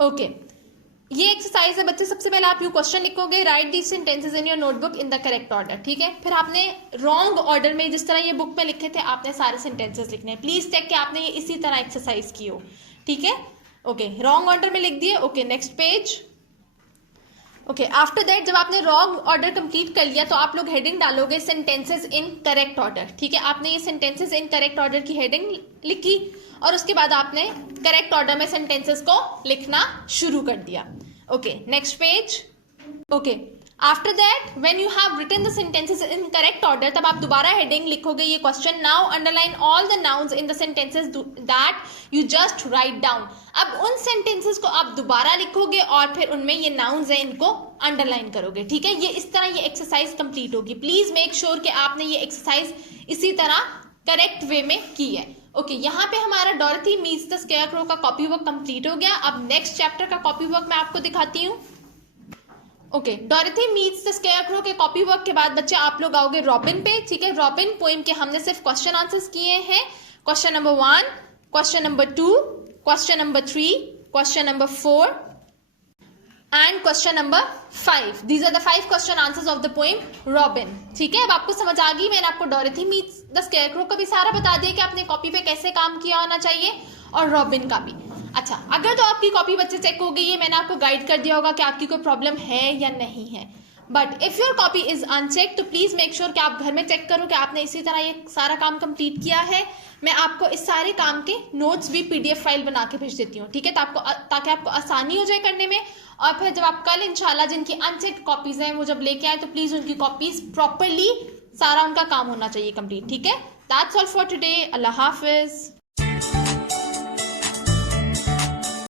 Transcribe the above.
Okay, ये exercise है बच्चे। सबसे पहले आप यू क्वेश्चन लिखोगे, right these sentences in your notebook in the correct order, ठीक है। फिर आपने रॉन्ग ऑर्डर में, जिस तरह ये बुक में लिखे थे, आपने सारे सेंटेंसेस लिखने हैं। प्लीज चेक कि आपने ये इसी तरह एक्सरसाइज की हो, ठीक है। ओके, रॉन्ग ऑर्डर में लिख दिए। Okay, next page. Okay, after that जब आपने रॉन्ग ऑर्डर कंप्लीट कर लिया तो आप लोग हेडिंग डालोगे सेंटेंसेस इन करेक्ट ऑर्डर, ठीक है। आपने ये सेंटेंसेस इन करेक्ट ऑर्डर की हेडिंग लिखी और उसके बाद आपने करेक्ट ऑर्डर में सेंटेंसेस को लिखना शुरू कर दिया। Okay, next page. Okay, after that when you have written the sentences in correct order, तब आप दोबारा हेडिंग लिखोगे ये question, now underline all the nouns in the sentences that you just write down. अब उन सेंटेंसेस को आप दोबारा लिखोगे और फिर उनमें ये नाउन्स है इनको अंडरलाइन करोगे, ठीक है। ये इस तरह ये एक्सरसाइज कंप्लीट होगी। प्लीज मेक श्योर कि आपने ये एक्सरसाइज इसी तरह करेक्ट वे में की है। ओके, यहाँ पे हमारा डॉरथी मीट्स द स्केयरक्रो का कॉपी वर्क कंप्लीट हो गया। अब नेक्स्ट चैप्टर का कॉपी वर्क मैं आपको दिखाती हूँ। Okay, Dorothy meets the scarecrow के कॉपी वर्क के बाद बच्चे आप लोग आओगे रॉबिन पे, ठीक है। रॉबिन पोएम के हमने सिर्फ क्वेश्चन आंसर्स किए हैं। Question number 1, question number 2, question number 3, question number 4 and question number 5। These are the 5 question answers of the poem Robin, ठीक है। अब आपको समझ आ गई। मैंने आपको डॉरथी मीट्स द स्केयरक्रो का भी सारा बता दिया कि आपने कॉपी पे कैसे काम किया होना चाहिए, और रॉबिन का भी। अच्छा, अगर तो आपकी कॉपी बच्चे चेक हो गई है, मैंने आपको गाइड कर दिया होगा कि आपकी कोई प्रॉब्लम है या नहीं है। But if your copy is uncheck तो प्लीज मेक श्योर कि आप घर में चेक करो कि आपने इसी तरह ये सारा काम कंप्लीट किया है। मैं आपको इस सारे काम के नोट्स भी पीडीएफ फाइल बना के भेज देती हूँ, ठीक है, ताकि आपको आसानी हो जाए करने में। और फिर जब आप कल इंशाल्लाह जिनकी अनचेक कॉपीज हैं वो जब लेके आए तो प्लीज उनकी कॉपीज प्रॉपरली सारा उनका काम होना चाहिए कंप्लीट, ठीक है। That's all for today. Allah Hafiz.